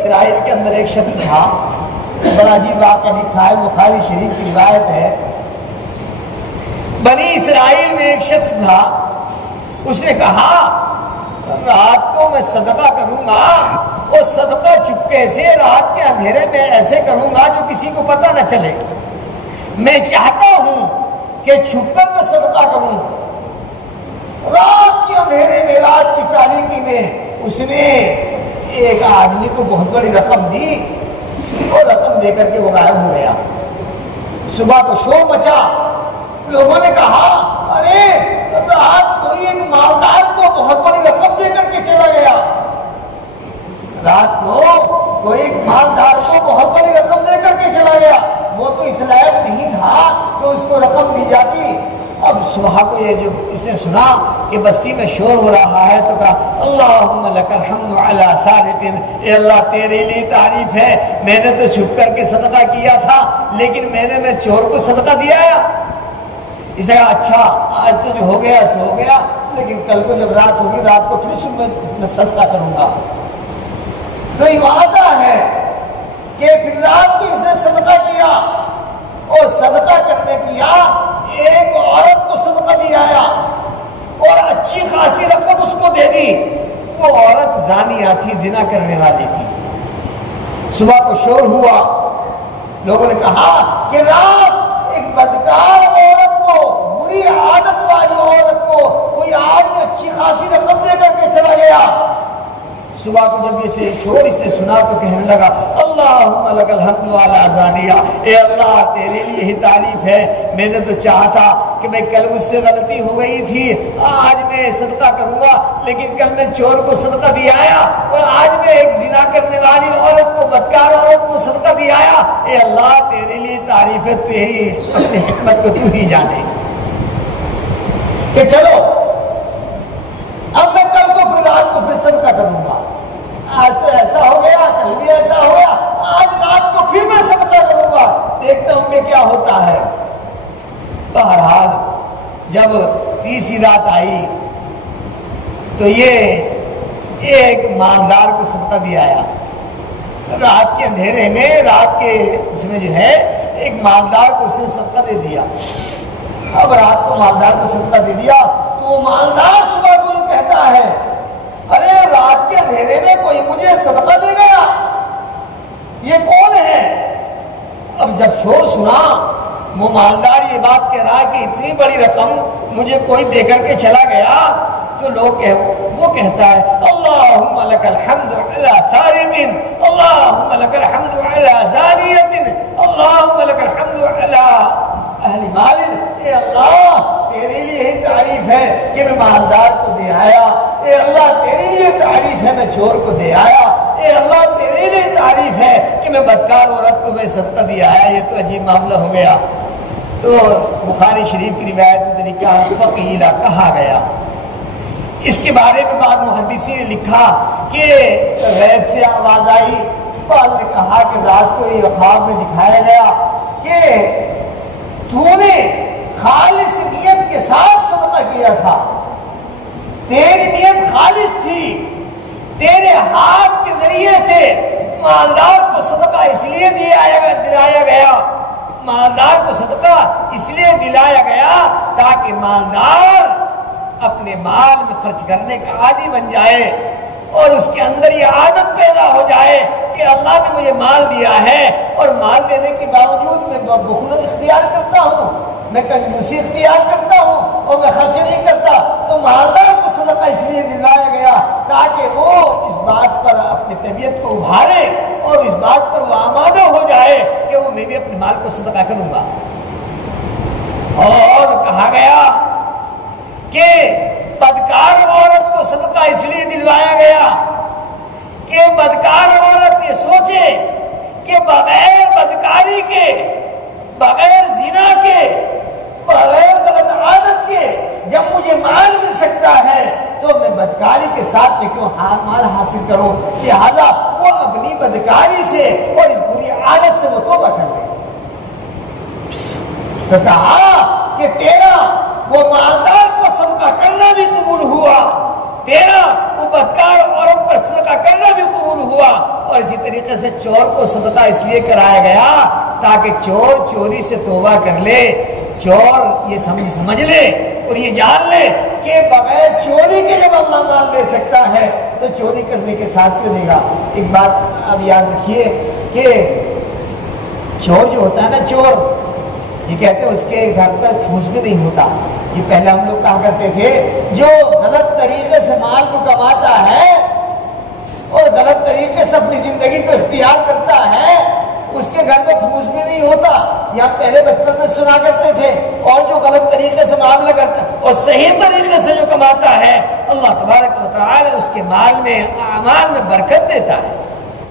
اسرائیل کے اندر ایک شخص تھا، بڑا عجیب واقعہ لکھا ہے، بخاری شریف کی روایت ہے۔ بنی اسرائیل میں ایک شخص تھا، اس نے کہا رات کو میں صدقہ کروں گا، اور صدقہ چپکے سے رات کے اندھیرے میں ایسے کروں گا جو کسی کو پتہ نہ چلے۔ میں چاہتا ہوں کہ چھپ کر میں صدقہ کروں۔ رات کے اندھیرے میں، رات کی تاریکی میں اس نے ایک آدمی کو بہت بڑی رقم دی، اور رقم دے کر کے وہ غائب ہو گیا۔ صبح کو شور مچا، لوگوں نے کہا ارے رات کوئی ایک مالدار کو بہت بڑی رقم دے کر کے چلا گیا، رات کو کوئی ایک مالدار کو بہت بڑی رقم دے کر کے چلا گیا، وہ تو اس لائق نہیں تھا کہ اس کو رقم دی جاتی۔ اب صبح کو یہ جو اس نے سنا کہ بستی میں شور ہو رہا ہے تو کہا اللہم لک الحمد علی سارق، اے اللہ تیرے لیے تعریف ہے، میں نے تو چھپ کر کے صدقہ کیا تھا، لیکن میں نے چور کو صدقہ دیا۔ اس نے کہا اچھا آج تو جو ہو گیا سو ہو گیا، لیکن کل کو جب رات ہوگی رات کو پھر میں صدقہ کروں گا۔ تو یہ وعدہ ہے کہ پھر رات کو اس نے صدقہ کیا، اور صدقہ کرنے کیا ایک عورت کو صدقہ دیا آیا، اور اچھی خاصی رقم اس کو دے دی۔ وہ عورت زانیہ تھی، زنا کرنے والی تھی۔ صبح کو شور ہوا، لوگوں نے کہا کہ رات ایک بدکار عورت کو، بری عادت والی عورت کو کوئی آدمی اچھی خاصی رقم دے کر کے چلا گیا۔ صبح کو جب یہ شور اس نے سنا تو کہنے لگا اللہم لک الحمد علی زانیہ، اے اللہ تیرے لیے ہی تعریف ہے، میں نے تو چاہا تھا کہ میں کل مجھ سے غلطی ہو گئی تھی، آج میں صدقہ کروں گا، لیکن کل میں چور کو صدقہ دیا آیا، اور آج میں ایک زنا کرنے والی عورت کو، بدکار عورت کو صدقہ دیا آیا۔ اے اللہ تیرے لیے تعریف ہے، تو ہی اپنی حکمت کو تو ہی جانے کہ چلو اب میں کل کو پھر رات کو پھر صدقہ کروں گا۔ آج تو ایسا ہو گیا، کل بھی ایسا ہو گیا، آج رات کو پھر میں صدقہ کروں گا، دیکھتا ہوں کہ کیا ہوتا ہے۔ بہرحال جب تیسری رات آئی تو یہ ایک مالدار کو صدقہ دیا آیا۔ رات کے اندھیرے میں، رات کے اس میں جو ہے ایک مالدار کو اس نے صدقہ دے دیا۔ اب رات کو مالدار کو صدقہ دے دیا تو وہ مالدار صبح کو یہ کہتا ہے ارے رات کے اندھیرے میں کوئی مجھے صدقہ دے گیا، یہ کون ہے؟ اب جب شور سنا، وہ مالدار یہ بات کہہ رہا کہ اتنی بڑی رقم مجھے کوئی دے کر کے چلا گیا، تو وہ کہتا ہے اللہم لک الحمد علی سارق، اللہم لک الحمد علی زانیۃ، اللہم لک الحمد علی اہل مال، اے اللہ تیرے لیے ہی تعریف ہے کہ میں مالدار کو دے آیا، اے اللہ تیرے لیے تعریف ہے میں چور کو دے آیا، اے اللہ تیرے لیے تعریف ہے کہ میں بدکار عورت کو میں صدقہ دیا آیا۔ یہ تو عجیب معاملہ ہو گیا۔ تو بخاری شریف کی روایت میں طریقہ فقیلہ کہا گیا۔ اس کے بارے میں بعض محدثین نے لکھا کہ غیب سے آواز آئی، بعض نے کہا کہ رات کو یہ خواب میں دکھایا گیا کہ تو نے خالص نیت کے ساتھ صدقہ کیا تھا، تیری نیت خالص تھی، تیرے ہاتھ کے ذریعے سے مالدار کو صدقہ اس لیے دلایا گیا، مالدار کو صدقہ اس لیے دلایا گیا تاکہ مالدار اپنے مال میں خرچ کرنے کا عادی بن جائے، اور اس کے اندر یہ عادت پیدا ہو جائے کہ اللہ نے مجھے مال دیا ہے، اور مال دینے کے باوجود میں بخل اختیار کرتا ہوں، میں کنجوسی اختیار کرتا ہوں، اور میں خرچ نہیں کرتا۔ تو مالدار کو صدقہ اس لیے دلایا گیا تاکہ وہ اس بات پر اپنی طبیعت کو ابھارے، اور اس بات پر وہ آمادہ ہو جائے کہ وہ میں بھی اپنے مال کو صدقہ کروں گا۔ اور کہا گیا کہ بدکار عورت کو صدقہ اس لیے دلوایا گیا کہ بدکار عورت یہ سوچے کہ بغیر بدکاری کے، بغیر زنا کے، بغیر غلط عادت کے جب مجھے مال مل سکتا ہے تو میں بدکاری کے ساتھ میں کیوں مال حاصل کروں، لہذا وہ اپنی بدکاری سے اور اس بری عادت سے وہ توبہ کر لے۔ تو کہا کہ تیرا وہ مالدار پر صدقہ کرنا بھی قبول ہوا، تیرا وہ بدکار عورت پر صدقہ کرنا بھی قبول ہوا، اور اور اسی طریقے سے چور کو صدقہ اس لیے کرایا گیا تاکہ چور چوری سے توبہ کر لے، چور یہ سمجھ لے اور یہ جان لے کہ بغیر چوری کے جب اللہ مال دے سکتا ہے تو چوری کرنے کے ساتھ کیوں دے گا۔ ایک بات اب یاد رکھیے کہ چور جو ہوتا ہے نا، چور یہ کہتے ہیں اس کے گھر پر پھوس بھی نہیں ہوتا۔ یہ پہلے ہم لوگ کہا کرتے تھے جو غلط طریقے سے مال کو کماتا ہے اور غلط طریقے سے اپنی زندگی کو اختیار کرتا ہے اس کے گھر میں پھوس بھی نہیں ہوتا، یہ ہم پہلے بچپن میں سنا کرتے تھے۔ اور جو غلط طریقے سے معاملہ کرتا ہے اور صحیح طریقے سے جو کماتا ہے، اللہ تبارک و تعالی اس کے مال میں، اعمال میں برکت دیتا ہے۔